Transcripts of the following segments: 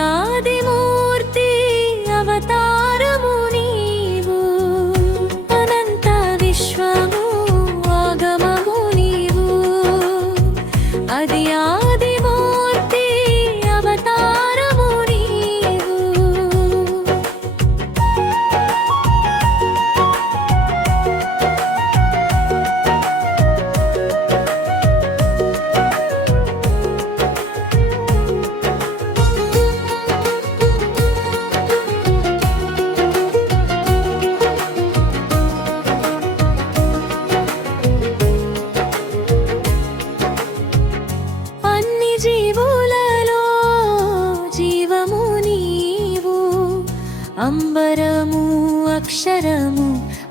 ఆదిమూర్తి అవతారము నీవు అనంత విశ్వము ఆగమము నీవు అది ఆదిమూర్తి అవతారము నీవు జీవులలో జీవము నీవు అంబరము అక్షరము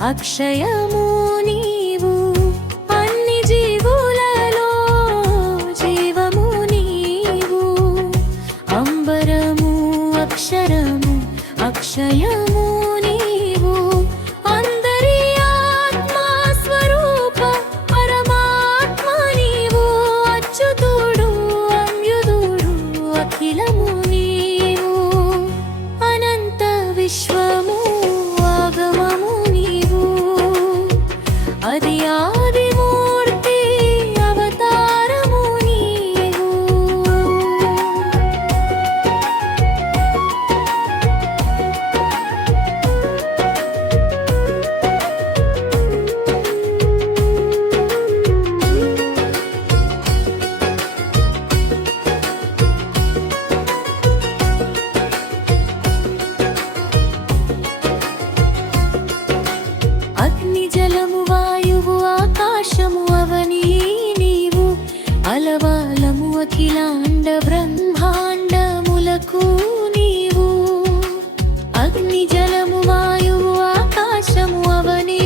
అక్షయము నీవు అన్ని జీవులలో జీవము నీవు అంబరము అక్షరము అక్షయము నీవు అందరి ఆత్మ స్వరూప పరమాత్మ నీవు అచ్యుతుడు అఖిలము నీవు అనంత విశ్వము ఆగమము నీవు అది ఆదిమూర్తి అవతారము నీవు అగ్ని జలము వాయువు ఆకాశము అవని నీవు అలవాలము అఖిలాండ బ్రహ్మాండములకు నీవు అగ్ని జలము వాయువు ఆకాశము అవని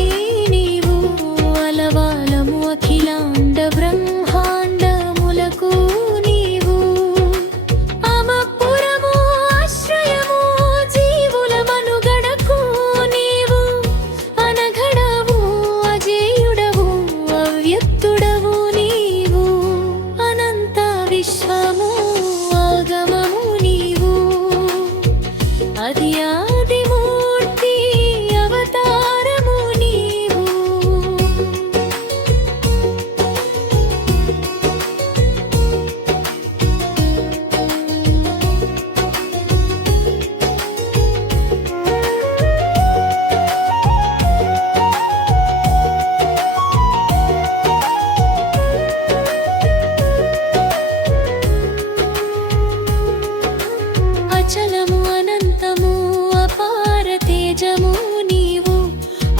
నీవు అలవాలము అఖిలాండ బ్రహ్మాండములకు నీవు అమపురము ఆశ్రయము జీవుల మనుగడకు నీవు అనఘడవు అజేయుడవు అవ్యక్తుడవు నీవు అనంత విశ్వము ఆగమము నీవు అది ఆదిమూర్తి అవతారము నీవు అచలము అనంతము అపార తేజము నీవు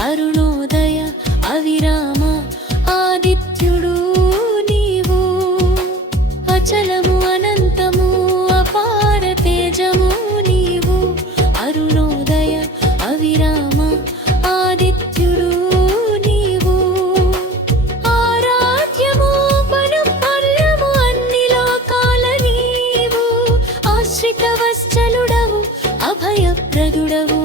అరుణోదయ అవిరామ ఆదిత్యుడు నీవు అచలము అనంతము అపార తేజము నీవు అరుణోదయ అవిరామ ఆదిత్యుడు నీవు ఆరాధ్యము పరపర్యము అన్ని లోకాల నీవు ఆశ్రిత వత్సలుడవు అభయప్రదుడవు